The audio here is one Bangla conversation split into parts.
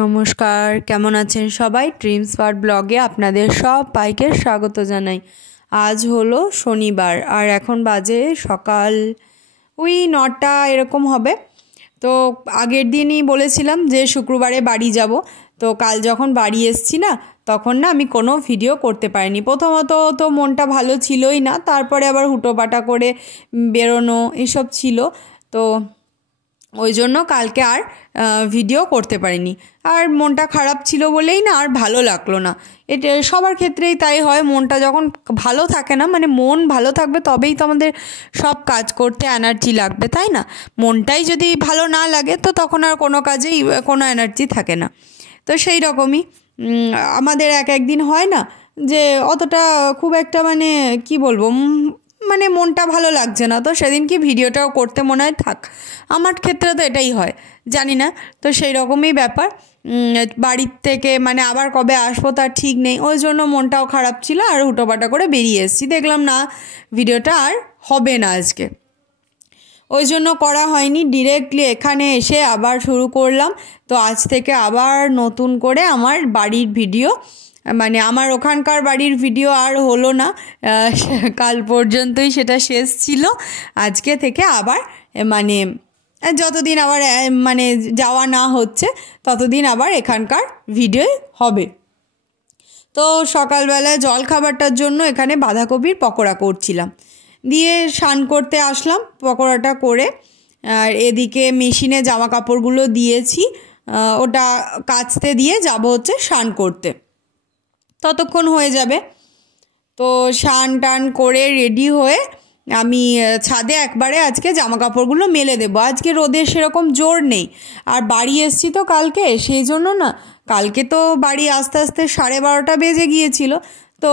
নমস্কার, কেমন আছেন সবাই? ড্রিমস ওয়ার্ল্ড ব্লগে আপনাদের সবাইকে স্বাগত জানাই। আজ হলো শনিবার আর এখন বাজে সকাল 9টা এরকম হবে। তো আগের দিনই বলেছিলাম যে শুক্রবারে বাড়ি যাব। তো কাল যখন বাড়ি এসছি না, তখন না আমি কোনো ভিডিও করতে পারিনি। প্রথমত তো মনটা ভালো ছিলই না, তারপরে আবার হুটোপাটা করে বেরোনো এসব ছিল। তো ওই জন্য কালকে আর ভিডিও করতে পারিনি। আর মনটা খারাপ ছিল বলেই না আর ভালো লাগলো না। এটা সবার ক্ষেত্রেই তাই হয়, মনটা যখন ভালো থাকে না, মানে মন ভালো থাকবে তবেই তো আমাদের সব কাজ করতে এনার্জি লাগবে, তাই না? মনটাই যদি ভালো না লাগে তো তখন আর কোনো কাজেই কোনো এনার্জি থাকে না। তো সেই রকমই আমাদের একদিন হয় না যে অতটা খুব একটা মানে কি বলবো, মানে মনটা ভালো লাগছে না, তো সেদিন কি ভিডিওটাও করতে মনে হয় থাক। আমার ক্ষেত্রে তো এটাই হয়, জানি না। তো সেই রকমই ব্যাপার। বাড়ির থেকে মানে আবার কবে আসবো তার ঠিক নেই, ওই জন্য মনটাও খারাপ ছিল আর হুটোপাটা করে বেরিয়ে এসেছি। দেখলাম না ভিডিওটা আর হবে না আজকে, ওই জন্য করা হয়নি। ডিরেক্টলি এখানে এসে আবার শুরু করলাম। তো আজ থেকে আবার নতুন করে আমার বাড়ির ভিডিও, মানে আমার ওখানকার বাড়ির ভিডিও আর হলো না, কাল পর্যন্তই সেটা শেষ ছিল। আজকে থেকে আবার মানে যতদিন আবার মানে যাওয়া না হচ্ছে ততদিন আবার এখানকার ভিডিও হবে। তো সকালবেলায় জল খাবারটার জন্য এখানে বাঁধাকপির পকোড়া করছিলাম, দিয়ে স্নান করতে আসলাম পকোড়াটা করে। আর এদিকে মেশিনে জামা কাপড়গুলো দিয়েছি, ওটা কাচতে দিয়ে যাব হচ্ছে স্নান করতে, ততক্ষণ হয়ে যাবে। তো স্নান টান করে রেডি হয়ে আমি ছাদে একবারে আজকে জামা কাপড়গুলো মেলে দেবো। আজকে রোদের সেরকম জোর নেই, আর বাড়ি এসছি তো কালকে, সেই জন্য না কালকে তো বাড়ি আস্তে আস্তে 12:30 বেজে গিয়েছিল। তো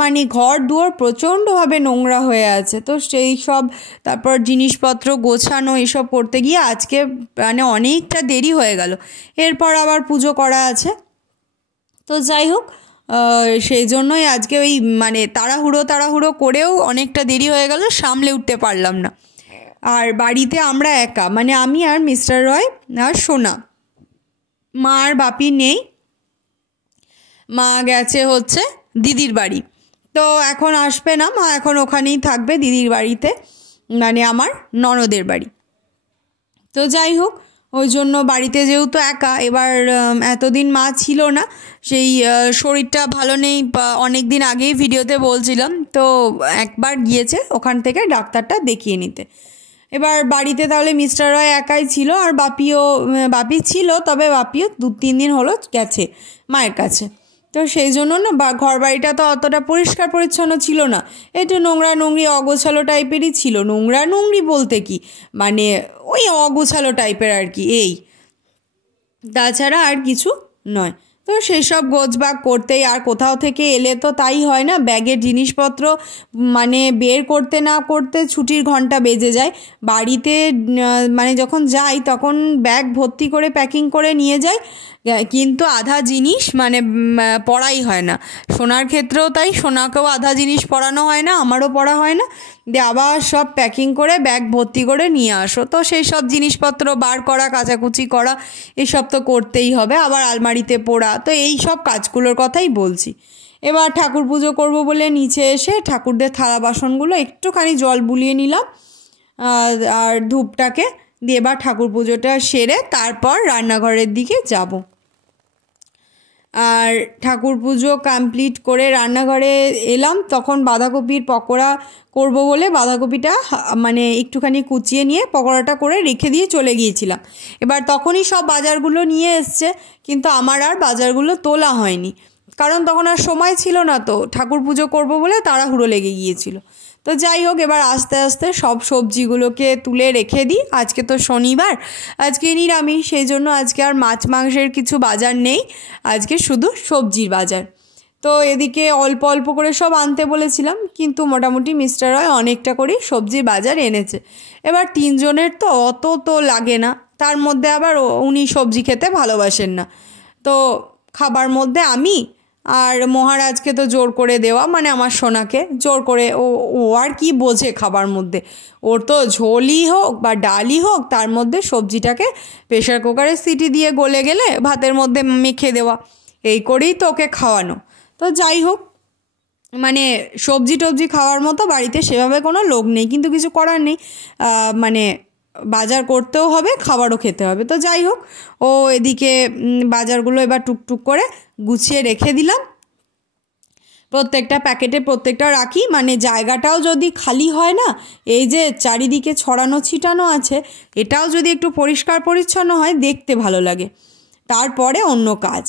মানে ঘর দুয়ার প্রচণ্ডভাবে নোংরা হয়ে আছে, তো সেই সব তারপর জিনিসপত্র গোছানো এসব করতে গিয়ে আজকে মানে অনেকটা দেরি হয়ে গেল। এরপর আবার পুজো করা আছে। তো যাই হোক, সেই জন্যই আজকে ওই মানে তাড়াহুড়ো করেও অনেকটা দেরি হয়ে গেল, সামলে উঠতে পারলাম না। আর বাড়িতে আমরা একা, মানে আমি আর মিস্টার রয় আর সোনা, মা আর বাপি নেই। মা গেছে হচ্ছে দিদির বাড়ি, তো এখন আসবে না, মা এখন ওখানেই থাকবে দিদির বাড়িতে, মানে আমার ননদের বাড়ি। তো যাই হোক, ওই জন্য বাড়িতে যেহেতু একা, এবার এতদিন মা ছিল না, সেই শরীরটা ভালো নেই, অনেক দিন আগেই ভিডিওতে বলছিলাম। তো একবার গিয়েছে ওখান থেকে ডাক্তারটা দেখিয়ে নিতে। এবার বাড়িতে তাহলে মিস্টার রয় একাই ছিল, আর বাপি ছিল, তবে বাপিও 2-3 দিন হলো গেছে মায়ের কাছে। তো সেই জন্য না ঘর বাড়িটা তো অতটা পরিষ্কার পরিচ্ছন্ন ছিল না, একটু নোংরা নোংরি অগোছালো টাইপেরই ছিল। নোংরা নোংরি বলতে কি, মানে ওই অগোছালো টাইপের আর কি, এই তাছাড়া আর কিছু নয়। তো সেই সব গোছবাগ করতেই, আর কোথাও থেকে এলে তো তাই হয় না, ব্যাগের জিনিসপত্র মানে বের করতে না করতে ছুটির ঘন্টা বেজে যায়। বাড়িতে মানে যখন যাই তখন ব্যাগ ভর্তি করে প্যাকিং করে নিয়ে যাই, কিন্তু আধা জিনিস মানে পড়াই হয় না। সোনার ক্ষেত্রেও তাই, সোনাকেও আধা জিনিস পড়ানো হয় না, আমারও পড়া হয় না, দিয়ে আবার সব প্যাকিং করে ব্যাগ ভর্তি করে নিয়ে আসো। তো সেই সব জিনিসপত্র বার করা, কাচাকুচি করা, এসব তো করতেই হবে, আবার আলমারিতে পোড়া, তো এই সব কাজগুলোর কথাই বলছি। এবার ঠাকুর পুজো করবো বলে নিচে এসে ঠাকুরদের থালা বাসনগুলো একটুখানি জল বুলিয়ে নিলাম, আর ধূপটাকে দিয়ে এবার ঠাকুর পুজোটা সেরে তারপর রান্নাঘরের দিকে যাব। আর ঠাকুর পুজো কমপ্লিট করে রান্নাঘরে এলাম, তখন বাঁধাকপির পকোড়া করব বলে বাঁধাকপিটা মানে একটুখানি কুচিয়ে নিয়ে পকোড়াটা করে রেখে দিয়ে চলে গিয়েছিলাম। এবার তখনই সব বাজারগুলো নিয়ে এসছে, কিন্তু আমার আর বাজারগুলো তোলা হয়নি, কারণ তখন আর সময় ছিল না, তো ঠাকুর পুজো করব বলে তাড়াহুড়ো লেগে গিয়েছিল। তো যাই হোক, এবার আস্তে আস্তে সব সবজিগুলোকে তুলে রেখে দিই। আজকে তো শনিবার, আজকে নিরামিষ, সেই জন্য আজকে আর মাছ মাংসের কিছু বাজার নেই, আজকে শুধু সবজির বাজার। তো এদিকে অল্প অল্প করে সব আনতে বলেছিলাম, কিন্তু মোটামুটি মিস্টার রয় অনেকটা করেই সবজির বাজার এনেছে। এবার 3 জনের তো অত তো লাগে না, তার মধ্যে আবার উনি সবজি খেতে ভালোবাসেন না, তো খাবার মধ্যে আমি আর মহারাজকে তো জোর করে দেওয়া, মানে আমার সোনাকে জোর করে, ও আর কি বোঝে খাবার মধ্যে, ওর তো ঝোলই হোক বা ডালই হোক তার মধ্যে সবজিটাকে প্রেশার কুকারে সিটি দিয়ে গলে গেলে ভাতের মধ্যে মেখে দেওয়া, এই করেই তো ওকে খাওয়ানো। তো যাই হোক, মানে সবজি টবজি খাওয়ার মতো বাড়িতে সেভাবে কোনো লোক নেই, কিন্তু কিছু করার নেই, মানে বাজার করতেও হবে, খাবারও খেতে হবে। তো যাই হোক, ও এদিকে বাজারগুলো এবার টুকটুক করে গুছিয়ে রেখে দিলাম, প্রত্যেকটা প্যাকেটে প্রত্যেকটা রাখি, মানে জায়গাটাও যদি খালি হয় না, এই যে চারিদিকে ছড়ানো ছিটানো আছে, এটাও যদি একটু পরিষ্কার পরিচ্ছন্ন হয় দেখতে ভালো লাগে, তারপরে অন্য কাজ।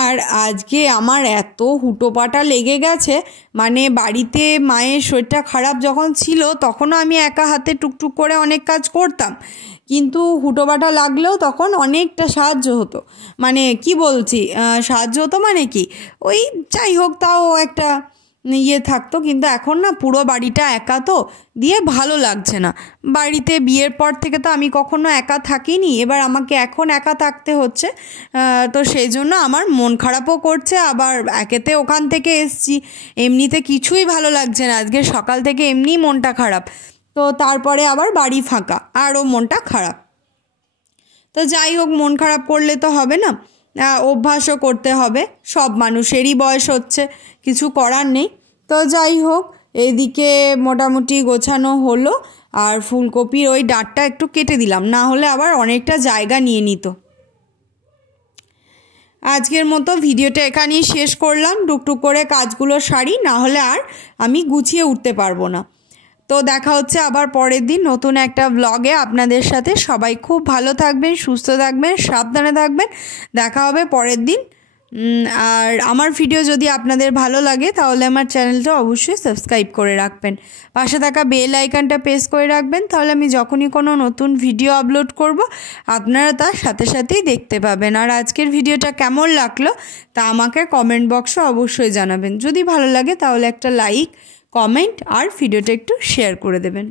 আর আজকে আমার এত হুটোপাটা লেগে গেছে, মানে বাড়িতে মায়ের শরীরটা খারাপ যখন ছিল তখনও আমি একা হাতে টুকটুক করে অনেক কাজ করতাম, কিন্তু হুটোপাটা লাগলেও তখন অনেকটা সাহায্য হতো, মানে কি বলছি, সাহায্য হতো মানে কি, ওই যাই হোক তাও একটা থাকতো। কিন্তু এখন না পুরো বাড়িটা একা তো দিয়ে ভালো লাগছে না। বাড়িতে বিয়ের পর থেকে তো আমি কখনো একা থাকিনি, এবার আমাকে এখন একা থাকতে হচ্ছে, তো সেই জন্য আমার মন খারাপও করছে। আবার একেতে ওখান থেকে এসছি, এমনিতে কিছুই ভালো লাগছে না, আজকে সকাল থেকে এমনিই মনটা খারাপ, তো তারপরে আবার বাড়ি ফাঁকা, আরও মনটা খারাপ। তো যাই হোক, মন খারাপ করলে তো হবে না, অভ্যাসও করতে হবে, সব মানুষেরই বয়স হচ্ছে, কিছু করার নেই। তো যাই হোক, এইদিকে মোটামুটি গোছানো হলো, আর ফুলকপির ওই ডাঁটটা একটু কেটে দিলাম, না হলে আবার অনেকটা জায়গা নিয়ে নিত। আজকের মতো ভিডিওটা এখানেই শেষ করলাম, টুকটুক করে কাজগুলো সারি, না হলে আর আমি গুছিয়ে উঠতে পারবো না। তো দেখা হচ্ছে আবার পরের দিন নতুন একটা ব্লগে আপনাদের সাথে। সবাই খুব ভালো থাকবেন, সুস্থ থাকবেন, সাবধানে থাকবেন, দেখা হবে পরের দিন। আর আমার ভিডিও যদি আপনাদের ভালো লাগে তাহলে আমার চ্যানেলটা অবশ্যই সাবস্ক্রাইব করে রাখবেন, পাশে থাকা বেল আইকনটা প্রেস করে রাখবেন, তাহলে আমি যখনই কোনো নতুন ভিডিও আপলোড করব আপনারা তার সাথে সাথেই দেখতে পাবেন। আর আজকের ভিডিওটা কেমন লাগলো তা আমাকে কমেন্ট বক্সে অবশ্যই জানাবেন। যদি ভালো লাগে তাহলে একটা লাইক, কমেন্ট আর ভিডিওটা একটু শেয়ার করে দেবেন।